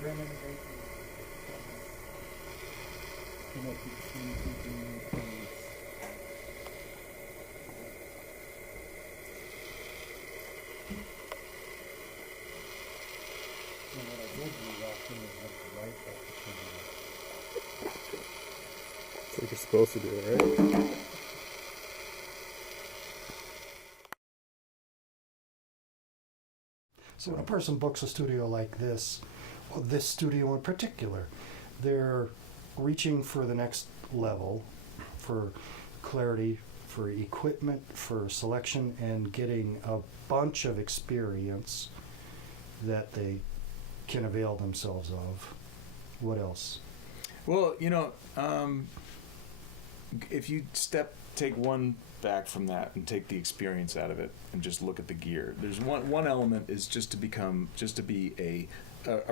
bring anything to make you see something new things. And what I did do often is look right at the camera. That's what you're supposed to do, right? So when a person books a studio like this, well, this studio in particular, they're reaching for the next level, for clarity, for equipment, for selection, and getting a bunch of experience that they can avail themselves of. What else? Well, if you take one back from that and take the experience out of it and just look at the gear, there's one element is just to be a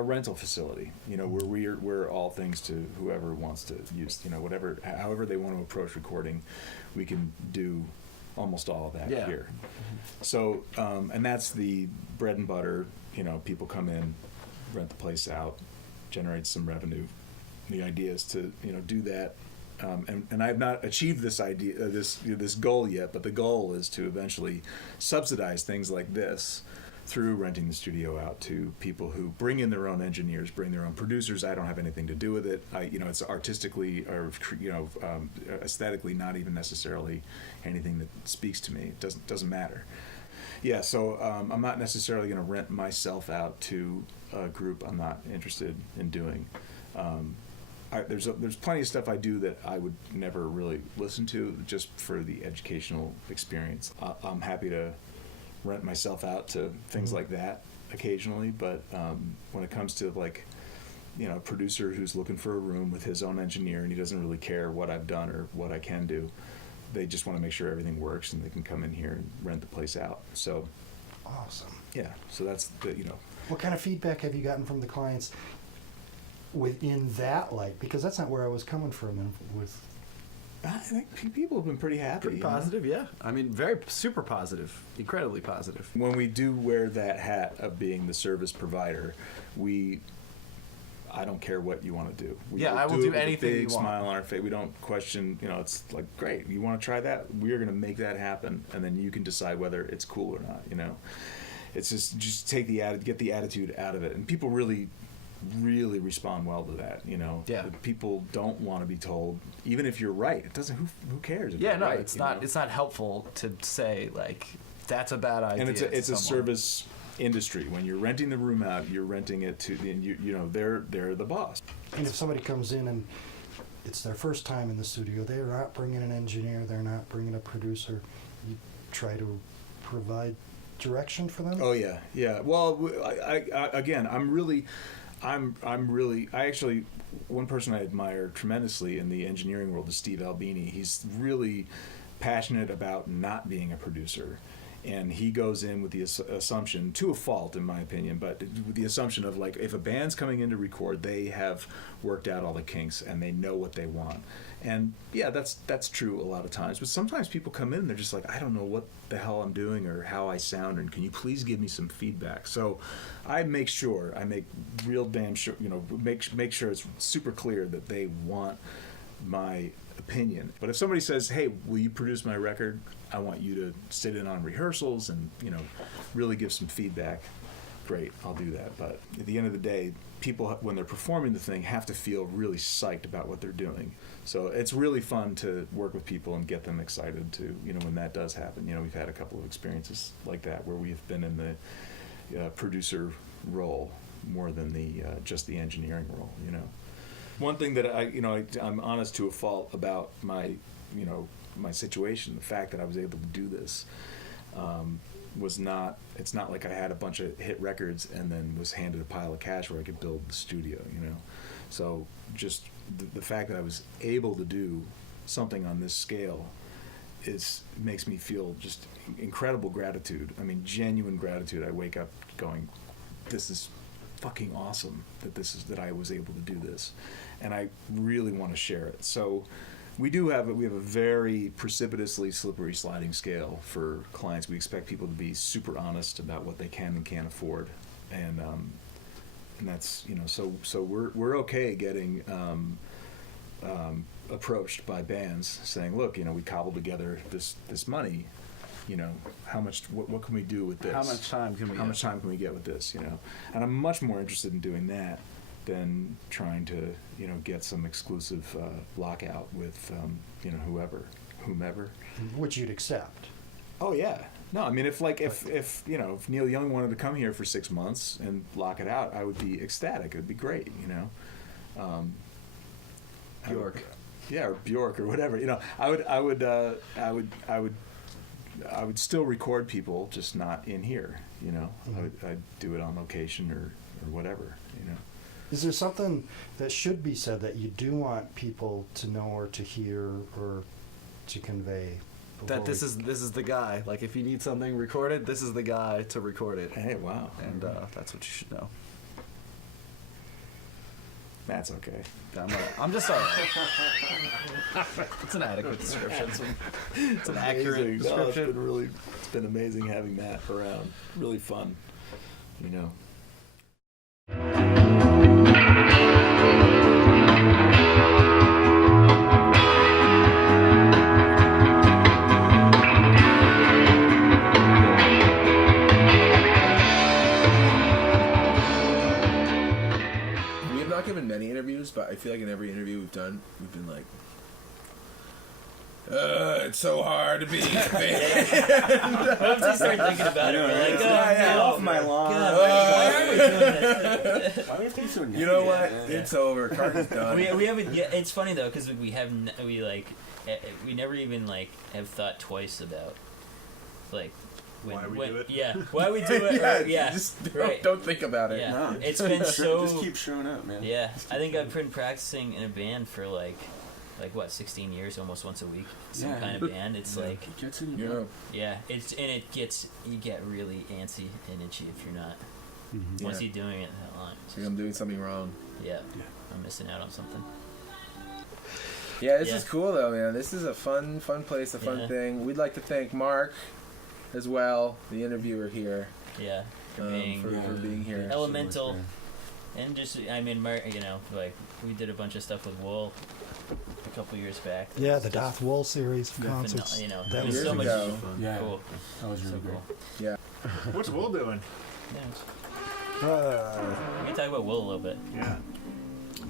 rental facility, where we're all things to whoever wants to use, however they want to approach recording, we can do almost all of that here. So, and that's the bread and butter. People come in, rent the place out, generate some revenue. The idea is to do that. And I have not achieved this goal yet, but the goal is to eventually subsidize things like this through renting the studio out to people who bring in their own engineers, bring their own producers. I don't have anything to do with it. It's artistically or aesthetically not even necessarily anything that speaks to me. It doesn't matter. Yeah, so I'm not necessarily going to rent myself out to a group I'm not interested in doing. There's plenty of stuff I do that I would never really listen to just for the educational experience. I'm happy to rent myself out to things like that occasionally, but when it comes to a producer who's looking for a room with his own engineer and he doesn't really care what I've done or what I can do, they just want to make sure everything works and they can come in here and rent the place out. So Awesome. Yeah, so that's What kind of feedback have you gotten from the clients within that light? Because that's not where I was coming from. And with, I think people have been pretty happy. Pretty positive, yeah. I mean, super positive, incredibly positive. When we do wear that hat of being the service provider, I don't care what you want to do. I will do anything you want. Big smile on our face. We don't question. It's like, great. You want to try that? We're going to make that happen, and then you can decide whether it's cool or not. It's just get the attitude out of it, and people really respond well to that. Yeah. People don't want to be told, even if you're right. It doesn't. Who cares? If you're right, it's not. It's not helpful to say that's a bad idea. And it's a service industry. When you're renting the room out, you're renting it to, and they're the boss. and if somebody comes in and it's their first time in the studio, they're not bringing an engineer, they're not bringing a producer, you try to provide direction for them? Oh yeah. Well, I actually, one person I admire tremendously in the engineering world is Steve Albini. He's really passionate about not being a producer. And he goes in with the assumption, to a fault in my opinion, but with the assumption of if a band's coming in to record, they have worked out all the kinks and they know what they want. And yeah, that's true a lot of times. But sometimes people come in and they're just like, I don't know what the hell I'm doing or how I sound, and can you please give me some feedback? So I make real damn sure, make sure it's super clear that they want my opinion. But if somebody says, hey, will you produce my record? I want you to sit in on rehearsals and really give some feedback. Great, I'll do that. But at the end of the day, people, when they're performing the thing, have to feel really psyched about what they're doing. So it's really fun to work with people and get them excited to, when that does happen. We've had a couple of experiences like that where we've been in the producer role more than the just the engineering role. One thing that I'm honest to a fault about my situation, the fact that I was able to do this, it's not like I had a bunch of hit records and then was handed a pile of cash where I could build the studio, So just the fact that I was able to do something on this scale makes me feel just incredible gratitude. I mean, genuine gratitude. I wake up going, this is fucking awesome that I was able to do this, and I really want to share it. So we have a very precipitously slippery sliding scale for clients. We expect people to be super honest about what they can and can't afford, and and that's so we're okay getting approached by bands saying, look, we cobbled together this money, how much what can we do with this? How much time can we get with this? And I'm much more interested in doing that than trying to get some exclusive lockout with whomever. Which you'd accept. Oh yeah. No, I mean if Neil Young wanted to come here for 6 months and lock it out, I would be ecstatic. It would be great, Bjork. Or Bjork or whatever. I would still record people, just not in here. I'd do it on location or whatever. Is there something that should be said that you do want people to know or to hear or to convey? That this is the guy. Like, if you need something recorded, this is the guy to record it. Hey, wow. And that's what you should know. That's okay. I'm just sorry. It's an adequate description. It's an accurate description. No, it's been amazing having that around. Really fun, Given many interviews, but I feel like in every interview we've done, we've been like, it's so hard to be a fan. Once we start thinking about it, we're like, get off my lawn. Why are we doing this? Why do we have to be so negative? You know what? It's over. Carton's done. We haven't. Yeah, it's funny though because we never even have thought twice about why we do it. Yeah, why we do it. Just don't think about it. Yeah, no. It's been so. Just keep showing up, man. Yeah, I think I've been practicing in a band for 16 years, almost once a week. Some kind of band. It's it gets in your you get really antsy and itchy if you're not. Mm-hmm. Once you're doing it that long. I'm doing something wrong. Yeah, I'm missing out on something. Yeah, this is cool though, man. This is a fun place, a fun thing. We'd like to thank Mark as well, the interviewer here. Yeah, for being here. Elemental, and just Mark, we did a bunch of stuff with Wool a couple years back. Yeah, the Doth Wool series of concerts. That was so much fun. Yeah, cool. That was really cool. Yeah. What's Wool doing? We can talk about Wool a little bit. Yeah.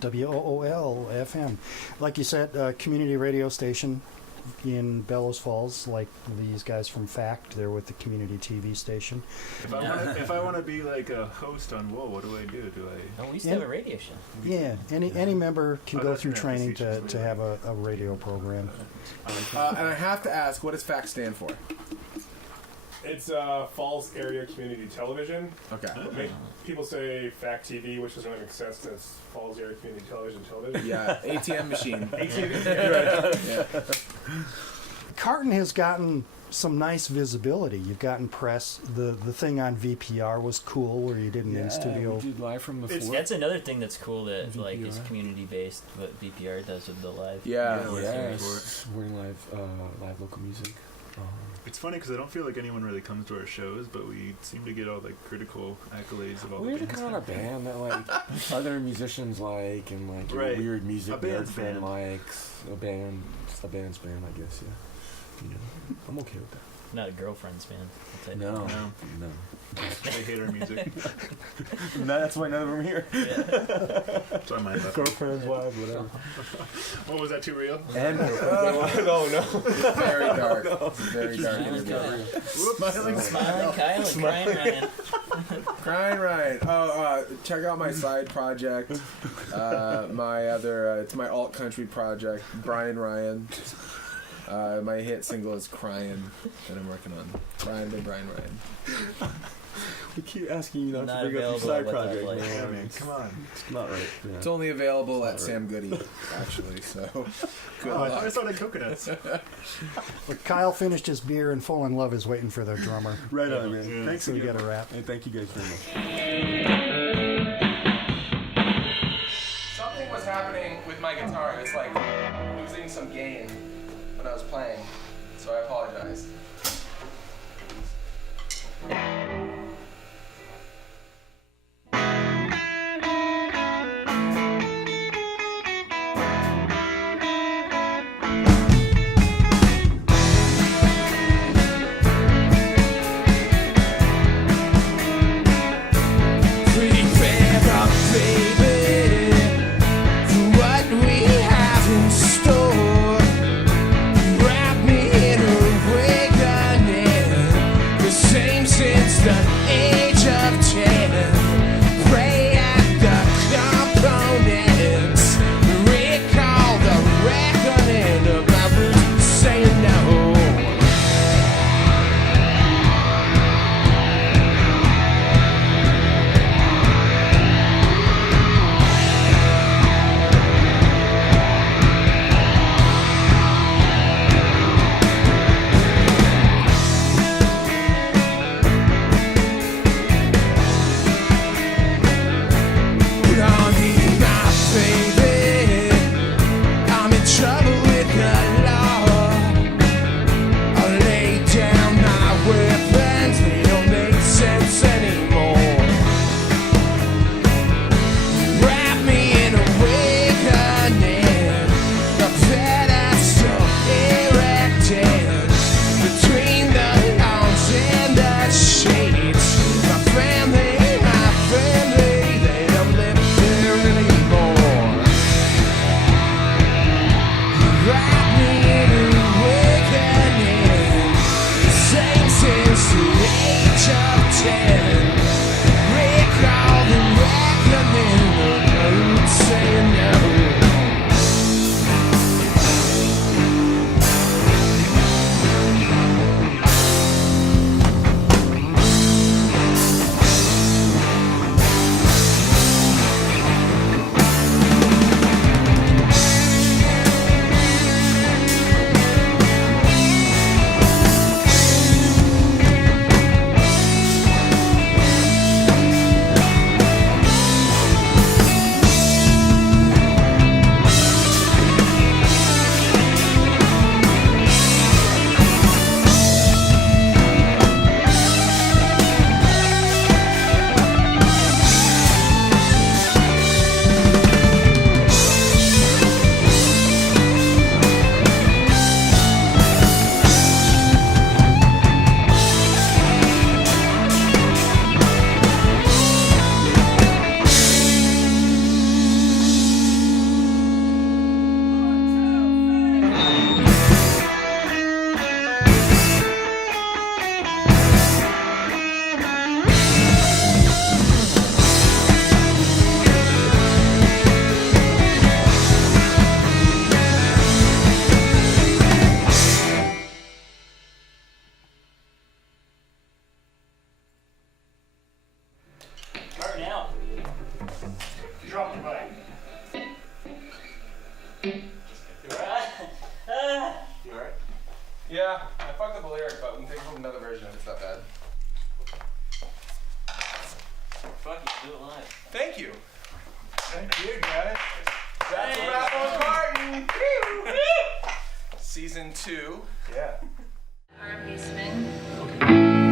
WOOL FM. Like you said, community radio station in Bellows Falls, like these guys from FACT. They're with the community TV station. If I want to be like a host on Wool, what do I do? We used to have a radio show. Yeah, any member can go through training to have a radio program. And I have to ask, what does FACT stand for? It's Falls Area Community Television. Okay. People say FACT TV, which doesn't really make sense. That's Falls Area Community Television. Yeah, ATM machine. Yeah. Carton has gotten some nice visibility. You've gotten press. The thing on VPR was cool, where you did an in-studio. We did live from the floor. That's another thing that's cool that is community-based, what VPR does with the live. Yeah, we're live local music. It's funny because I don't feel like anyone really comes to our shows, but we seem to get all the critical accolades of all the We're bands. the kind of band that other musicians like, and weird music nerd fan likes. A band's band, I guess. Yeah, I'm okay with that. Not a girlfriend's band. No. They hate our music. That's why none of them are here. That's why mine left. Girlfriends, wives, whatever. What was that too real? And no. Very dark. No. Very dark. Smiling Kyle and Crying Ryan. Crying Ryan. Oh, check out my side project. My other, it's my alt country project. Brian Ryan. My hit single is "Crying" that I'm working on. Crying by Brian Ryan. We keep asking you not to bring up your side project. Yeah, man, come on. It's not right. Yeah. It's only available at Sam Goody, actually. So, good luck. I thought I had coconuts. Well, Kyle finished his beer, and Full in Love is waiting for their drummer. Right on, man. Yeah. Thanks So we again. got a wrap. And thank you guys very much. Something was happening with my guitar. It's like losing some gain when I was playing, so I apologize. Yeah, I fucked up a lyric, but we can take another version if it's that bad. Fuck it, do it live. Thank you. Thank you, guys. That's a wrap on Martin. Season 2. Yeah. R.M.P. Smith.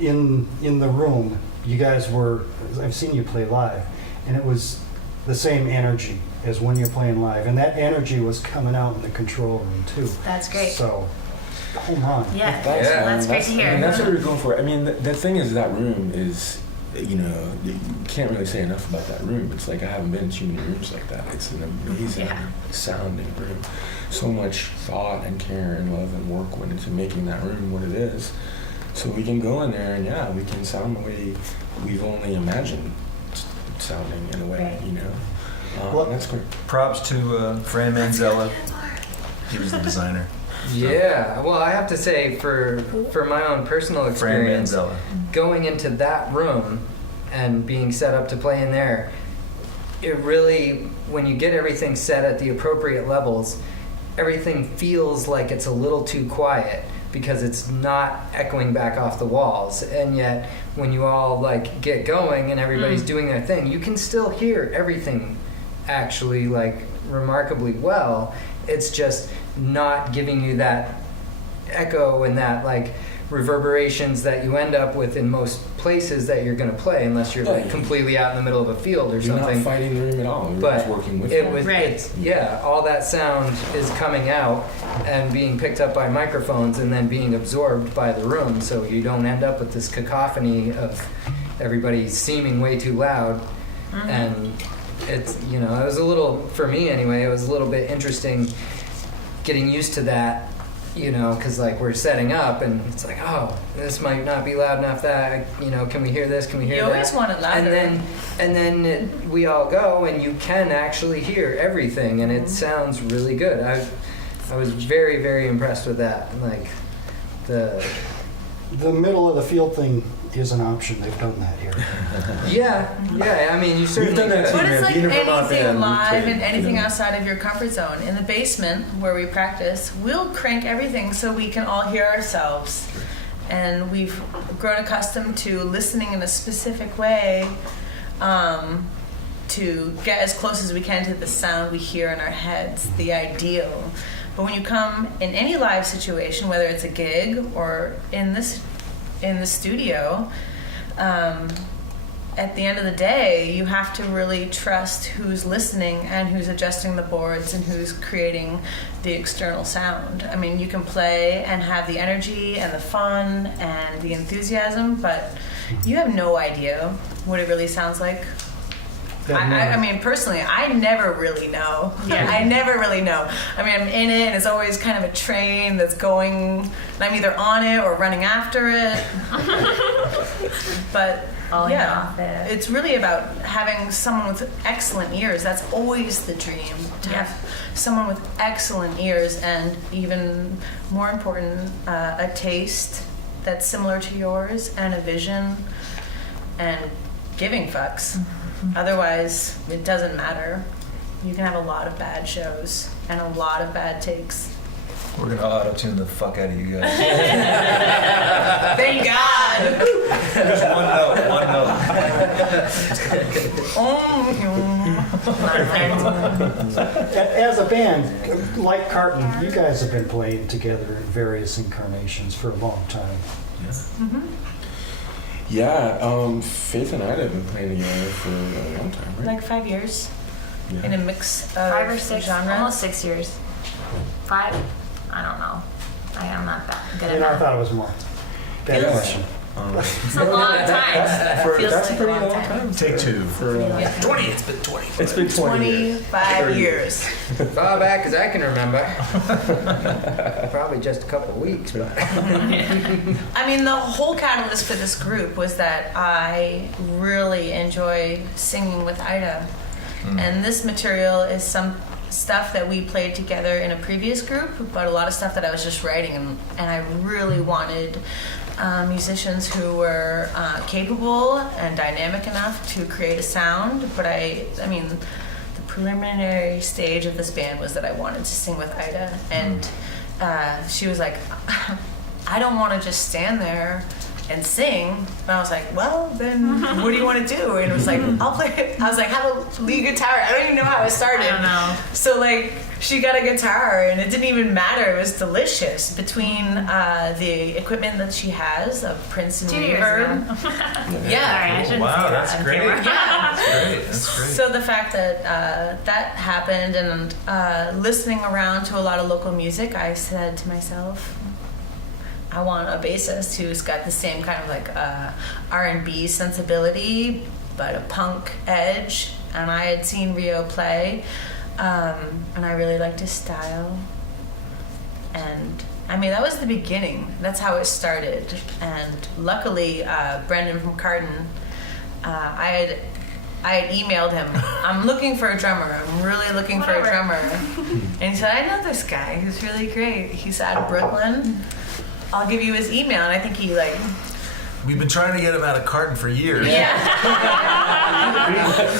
In the room, you guys were, I've seen you play live, and it was the same energy as when you're playing live, and that energy was coming out in the control room too. That's great. So, hold on. Yeah, Thanks, man. that's great to hear. I mean, that's what we're going for. I mean, the thing is, that room is, you know, you can't really say enough about that room. It's like I haven't been in too many rooms like that. It's an amazing sounding room. So much thought and care and love and work went into making that room what it is. So we can go in there and yeah, we can sound the way we've only imagined sounding in a way, Right. you know. Well, that's great. Props to Fran Manzella. He was the designer. Yeah, well, I have to say, for my own personal Fran experience, Manzella. going into that room and being set up to play in there, it really, when you get everything set at the appropriate levels, everything feels like it's a little too quiet because it's not echoing back off the walls. And yet, when you all like get going and everybody's doing their thing, you can still hear everything actually like remarkably well. It's just not giving you that echo and that like reverberations that you end up with in most places that you're going to play, unless you're like completely out in the middle of a field or You're something. not fighting the room at all. You're But just working with it them. was, Right. it's, yeah, all that sound is coming out and being picked up by microphones and then being absorbed by the room, so you don't end up with this cacophony of everybody seeming way too loud. And it's, you know, it was a little, for me anyway, it was a little bit interesting getting used to that you know, because like we're setting up and it's like, oh, this might not be loud enough. That, you know, can we hear this? Can we hear that? You always want it louder. And then we all go and you can actually hear everything and it sounds really good. I was very, very impressed with that. Like the middle of the field thing is an option. They've done that here. yeah. I mean, you certainly done that could. too. But it's like Being a Vermont anything band, live and anything you know. outside of your comfort zone. In the basement where we practice, we'll crank everything so we can all hear ourselves. And we've grown accustomed to listening in a specific way to get as close as we can to the sound we hear in our heads, the ideal. But when you come in any live situation, whether it's a gig or in the studio, at the end of the day, you have to really trust who's listening and who's adjusting the boards and who's creating the external sound. I mean, you can play and have the energy and the fun and the enthusiasm, but you have no idea what it really sounds like. I mean, personally, I never really know. Yeah. I never really know. I mean, I'm in it, and it's always kind of a train that's going, and I'm either on it or running after it. But yeah, it's really about having someone with excellent ears. That's always the dream, to have someone with excellent ears, and even more important, a taste that's similar to yours, and a vision, and giving fucks. Otherwise, it doesn't matter. You can have a lot of bad shows and a lot of bad takes. We're gonna auto-tune the fuck out of you guys. Thank God! Just one note. As a band, like Carton, you guys have been playing together in various incarnations for a long time. Mm-hmm. Yeah, Faith and I have been playing together for a long time, right? Like 5 years. Yeah. In a mix of 5 or 6, genres. almost 6 years. 5? I don't know. I am not that good You at know, I math. thought it was more. Bad Feels- question. It's a long time. Feels That's like a pretty a long long time. time. Take two. For, 20. It's been 20. it's been 20 years. 25 years. Far back as I can remember. Probably just a couple of weeks, but I mean, the whole catalyst for this group was that I really enjoy singing with Ida. And this material is some stuff that we played together in a previous group, but a lot of stuff that I was just writing, and I really wanted musicians who were capable and dynamic enough to create a sound. But I mean, the preliminary stage of this band was that I wanted to sing with Ida, and she was like, I don't want to just stand there and sing. And I was like, well, then what do you want to do? And it was like, I'll play. I was like, have a lead guitar. I don't even know how I started. I don't know. So like, she got a guitar, and it didn't even matter. It was delicious between the equipment that she has of Prince and 2 years Reverb. ago. Yeah. Sorry, I shouldn't Wow, say that that's on great. camera. Yeah. That's great. So the fact that that happened, and listening around to a lot of local music, I said to myself, I want a bassist who's got the same kind of like R&B sensibility, but a punk edge. And I had seen Rio play, and I really liked his style. And I mean, that was the beginning. That's how it started. And luckily, Brendan from Carton, I had emailed him, I'm looking for a drummer. I'm really looking for a drummer. And he said, I know this guy. He's really great. He's out of Brooklyn. I'll give you his email. And I think he like... We've been trying to get him out of Carton for years. Yeah.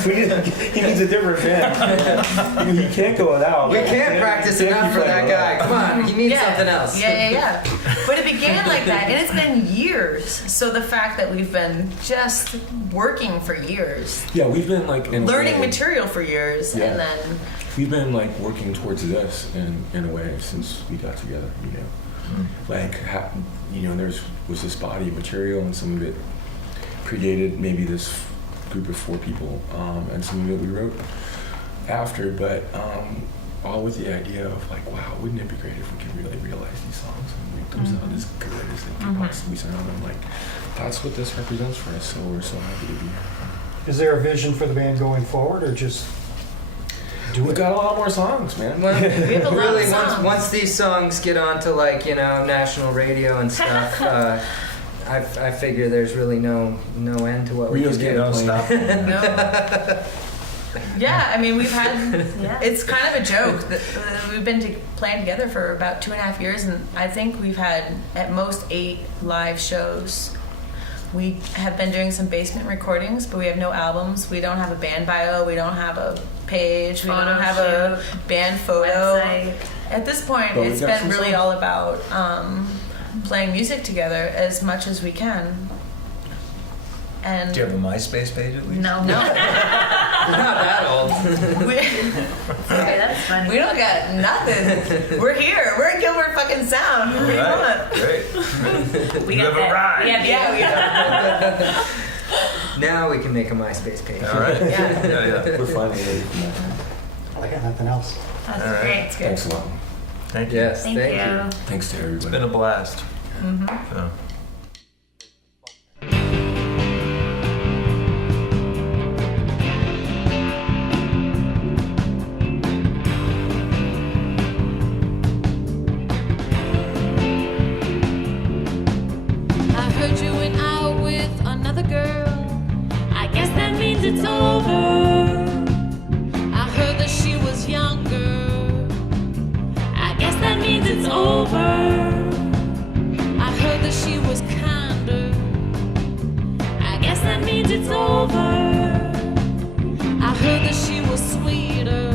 He needs a different band. He can't go without. we can't practice enough for that guy. Come on, he needs something else. Yeah. But it began like that, and it's been years. So the fact that we've been just working for years, Yeah, we've been like in a learning way, material for years, Yeah. and then we've been like working towards this in a way since we got together. You know, like there was this body of material, and some of it predated maybe this group of 4 people, and some of it we wrote after, but all with the idea of like, wow, wouldn't it be great if we could really realize these songs and make them sound as good as they could possibly sound? And like, that's what this represents for us, so we're so happy to be here. Is there a vision for the band going forward, or just We got a lot more songs, man. Well, have a lot of really, songs. once these songs get onto like national radio and stuff, I figure there's really no end to what we Rio's can getting do. stop. No. Yeah, I mean, we've had, it's kind of a joke that we've been playing together for about 2.5 years, and I think we've had at most 8 live shows. We have been doing some basement recordings, but we have no albums. We don't have a band bio. We don't have a page. We don't have a band photo. Website. At this point, But it's we got been some really songs. all about playing music together as much as we can. And Do you have a MySpace page at least? No. no, We're not that old. we, Okay, that's funny. we don't got nothing. We're here. We're in Guilford fucking Sound. What do you want? Great. We You got have a that. ride. Yeah, we have. Now we can make a MySpace page. All right. Yeah. Yeah. We're finally ready for that. I got nothing else. That's All right. great. Thanks a lot. Thank you. Yes, Thank you. Thanks to everybody. It's been a blast. Mm-hmm. So. I heard you went out with another girl. I guess that means it's over. I heard that she was younger. I guess that means it's over. I heard that she was kinder. I guess that means it's over. I heard that she was sweeter.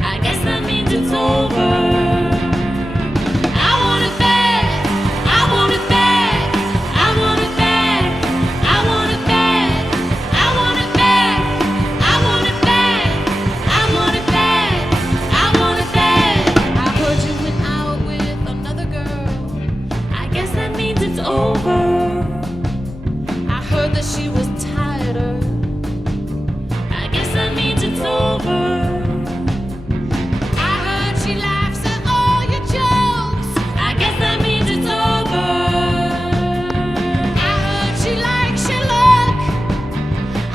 I guess that means it's over. I want it back. I want it back. I want it back. I want it back. I want it back. I want it back. I want it back. I want it back. I heard you went out with another girl. I guess that means it's over. I heard that she was tighter. I guess that means it's over. I heard she laughs at all your jokes. I guess that means it's over. I heard she likes your look.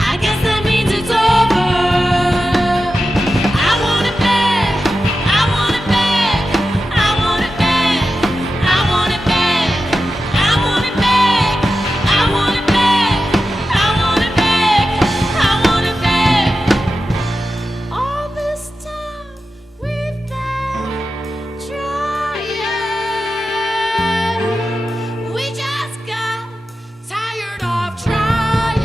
I guess that means it's over. I want it back. I want it back. I want it back. I want it back. I want it back. I want it back. I want it back. I want it back. All this time we've been trying. We just got tired of trying.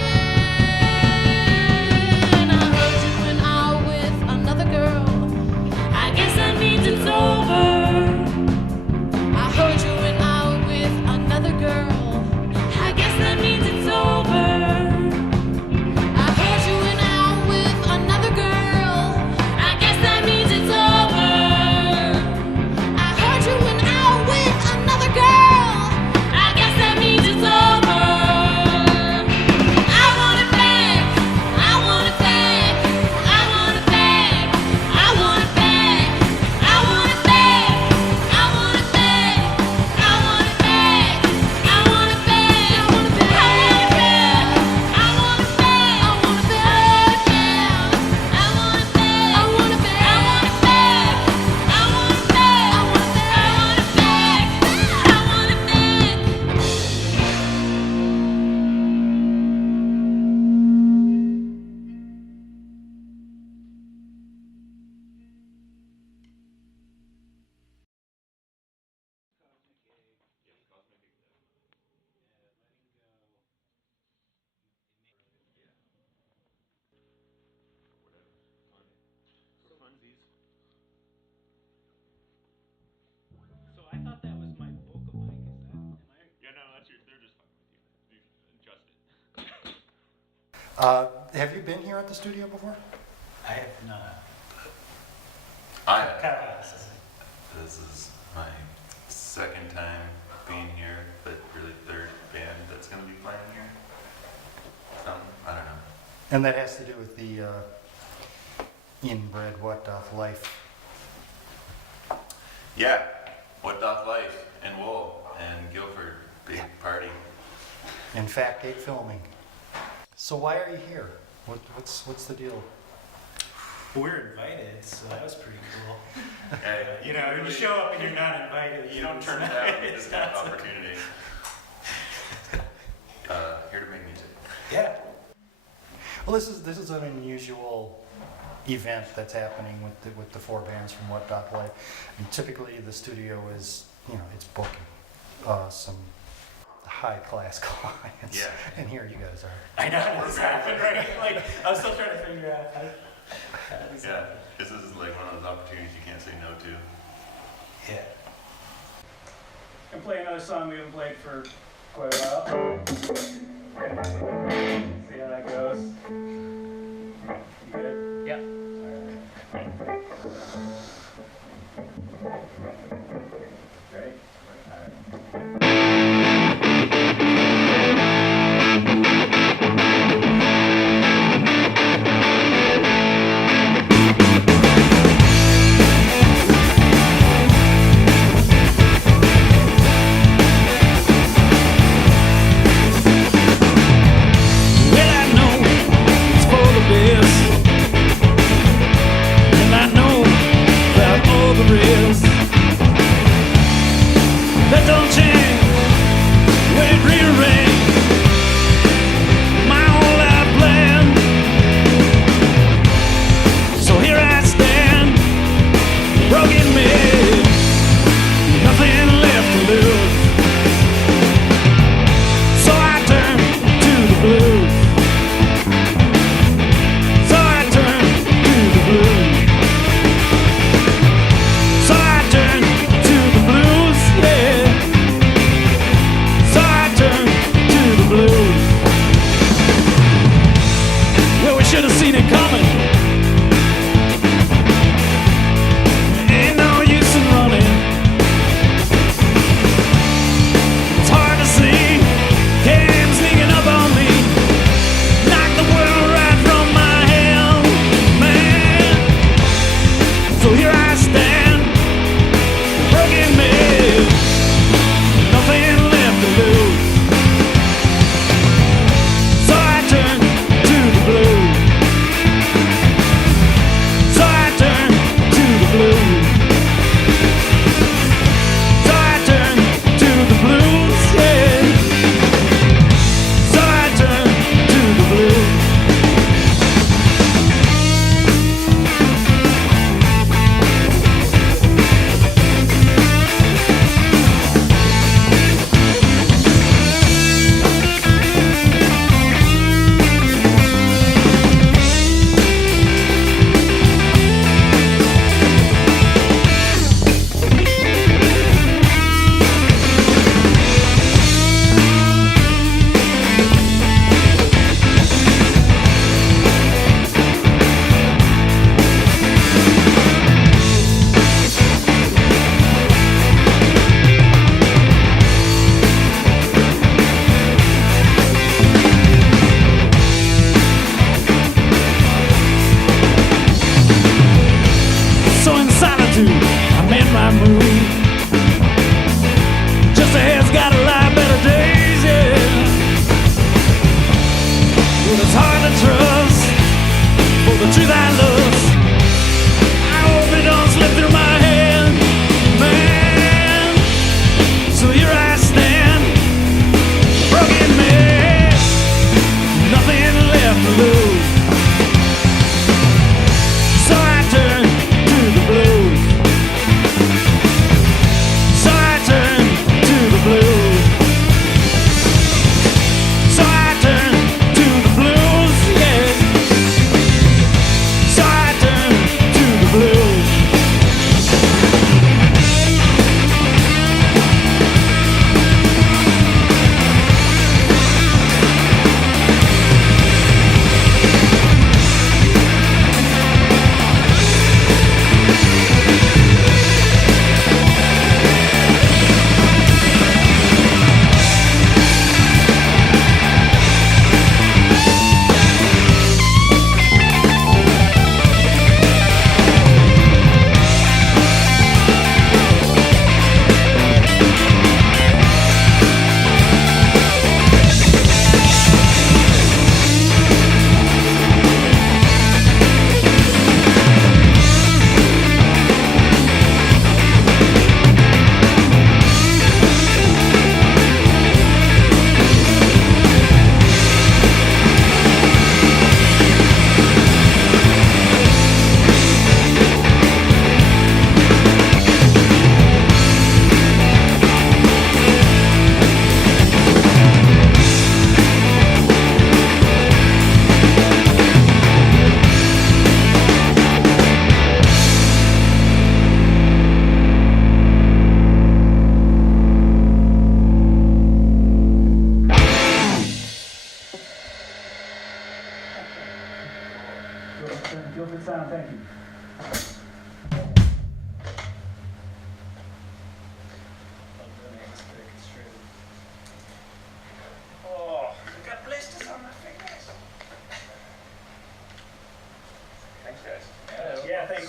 I heard you went out with another girl. I guess that means it's over. I heard you went out with another girl. I guess that means it's over. I heard you went out with another girl. I guess that means it's over. I heard you went out with another girl. I guess that means it's over. I want it back. I want it back. I want it back. I want it back. I want it back. I want it back. I want it back. I want it back. I want it back. I want it back. I want it back. I want it back. I want it back. I want it back. I want it back. I want it back. I want it back. So I thought that was my vocal mic. Is that? Am I? Yeah, no, that's your. They're just fucking with you. You can adjust it. Have you been here at the studio before? I have not. I Caracas. This is my second time being here, but really third band that's going to be playing here. I don't know. And that has to do with the inbred What Doth Life. Yeah, What Doth Life and Wool and Guilford, big party. In fact, 8 filming. So why are you here? What's the deal? We're invited, so that was pretty cool. Yeah, You know, when you show up and you're not invited, you don't turn it down. You just have opportunity. Here to make music. Yeah. Well, this is an unusual event that's happening with the four bands from What Doth Play. And typically the studio is, it's booking some high class clients. Yeah. And here you guys are. I know how this happened, right? Like, I was still trying to figure out how this Yeah, happened. this is like one of those opportunities you can't say no to. Yeah. And play another song we haven't played for quite a while. See how that goes. You good? Yep. Ready? Well, I know it's for the best, and I know about all the rest. That don't change when it rearranges my whole life plan. So here I stand, broken man, nothing left to lose. So I turn to the blues. So I turn to the blues. So I turn to the blues, yeah. So I turn to the blues. Well, we should have seen it coming. Ain't no use in running. It's hard to see. Came sneaking up on me. Knocked the world right from my hand, man. So here I stand, broken man, nothing left to lose. So I turn to the blues. So I turn to the blues. So I turn to the blues, yeah. So I turn to the blues. So in solitude, I'm in my mood. Just ahead's got a lot better days, yeah. Well, it's hard to trust for the truth I love. I hope it don't slip through my hand, man. So here I stand, broken man, nothing left to lose. So I turn to the blues. So I turn to the blues. So I turn to the blues, yeah. So I turn to the blues.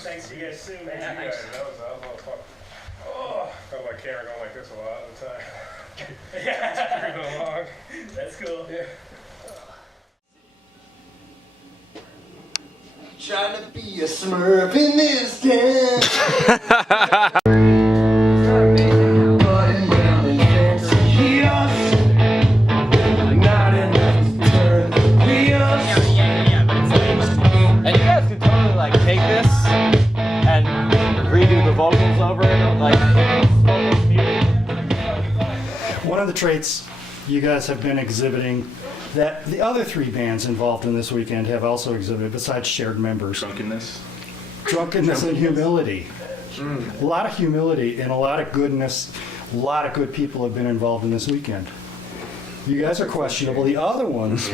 Thanks to you guys. Thanks to you guys. That was a lot of fun. Oh, I felt my camera going like this a lot of the time. Yeah. Creeping along. That's cool. Yeah. Trying to be a smurf in this town. And you guys could totally like take this and redo the vocals over it, like. One of the traits you guys have been exhibiting that the other three bands involved in this weekend have also exhibited, besides shared members. Drunkenness and humility. A lot of humility and a lot of goodness. A lot of good people have been involved in this weekend. You guys are questionable. The other ones,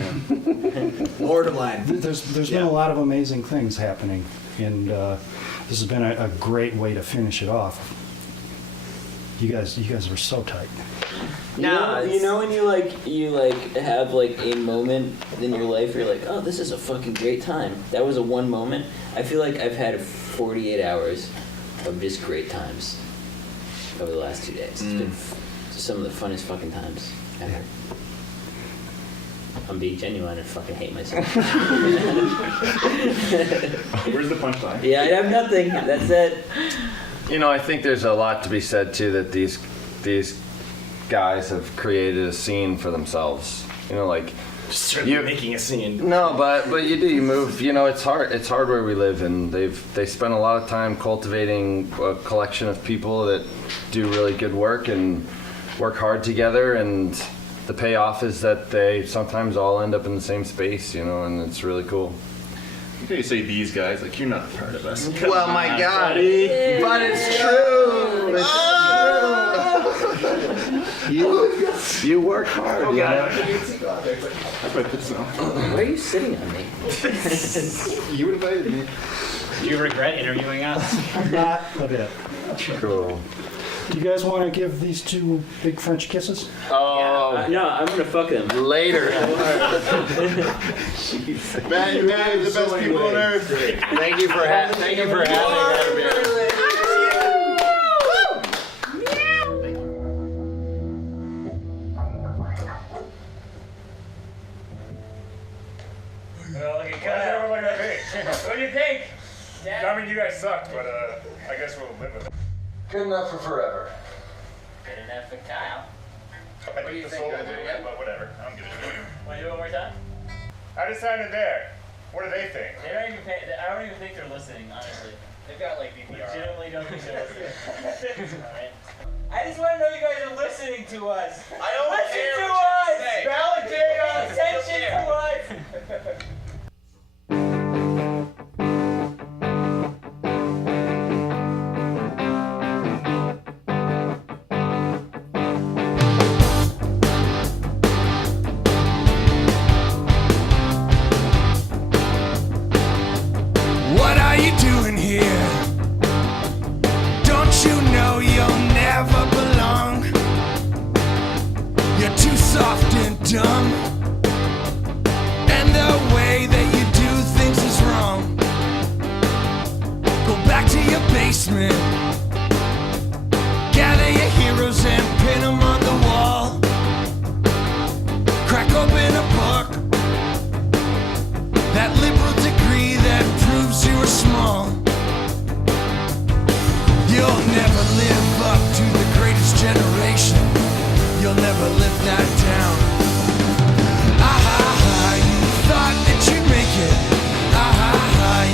borderline. There's been a lot of amazing things happening, and this has been a great way to finish it off. You guys were so tight. You know when you have like a moment in your life where you're like, oh, this is a fucking great time. That was a one moment. I feel like I've had 48 hours of just great times over the last 2 days. It's been some of the funnest fucking times ever. I'm being genuine and fucking hate myself. Where's the punchline? Yeah, I have nothing. That's it. You know, I think there's a lot to be said too that these guys have created a scene for themselves. You know, like Certainly making a scene. No, but you move. You know, it's hard where we live, and they spend a lot of time cultivating a collection of people that do really good work and work hard together, and the payoff is that they sometimes all end up in the same space. You know, and it's really cool. You say these guys, like you're not a part of us. Well, my God, but it's true. It's true. You work hard. Oh, you God. know? Why are you sitting on me? You invited me. Do you regret interviewing us? Not a bit. Cool. Do you guys want to give these two big French kisses? Oh. No, I'm gonna fuck them. Later. Man, you guys are the best people on earth. Thank you for having me. Well, look at everyone look at me. What do you think? I mean, you guys sucked, but I guess we'll live with it. Good enough for forever. Good enough for Kyle. What do you think? But whatever. I don't give a shit. Want to do it one more time? I decided there. What do they think? They don't even pay, I don't even think they're listening, honestly. They've got like VPR. Legitimately don't think they're listening. Alright. I just want to know you guys are listening to us. I don't Listen care to what us. you say. Validate us. Attention to us. What are you doing here? Don't you know you'll never belong? You're too soft and dumb, and the way that you do things is wrong. Go back to your basement, gather your heroes and pin them on the wall. Crack open a book, that liberal degree that proves you are small. You'll never live up to the greatest generation. You'll never live that down. You thought that you'd make it.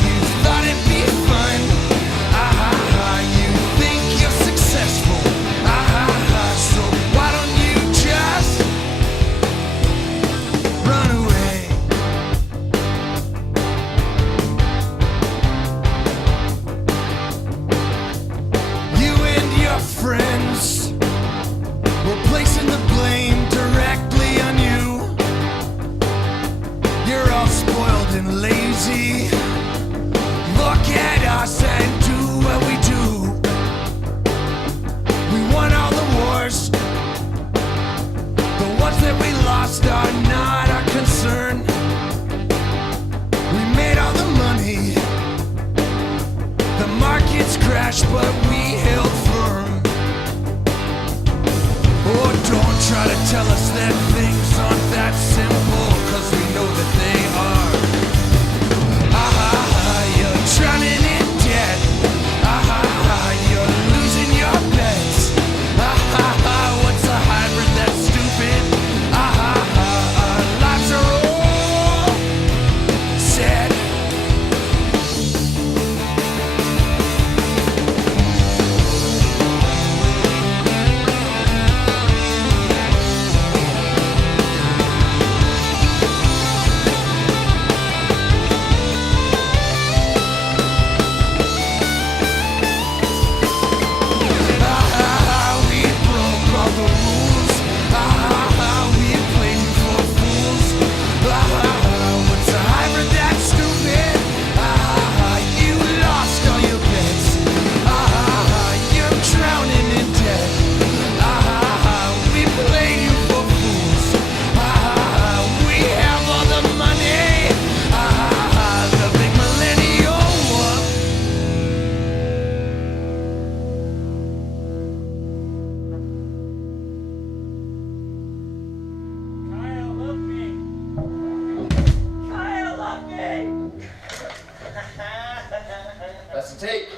You thought it'd be fun. You think you're successful. So why don't you just run away? You and your friends were placing the blame directly on you. You're all spoiled and lazy. Look at us and do what we do. We won all the wars. The ones that we lost are not our concern. We made all the money. The crash, but we held firm. Oh, don't try to tell us that things aren't that simple, 'cause we know that they are. You're drowning in debt. You're losing your bets. What's a hybrid that's stupid? Our lives are all sad. We broke all the rules. We played you for fools. What's a hybrid that's stupid? You lost all your bets. You're drowning in debt. We played you for fools. We have all the money. The big millennial one. Kyle, love me. Kyle, love me. That's the tape.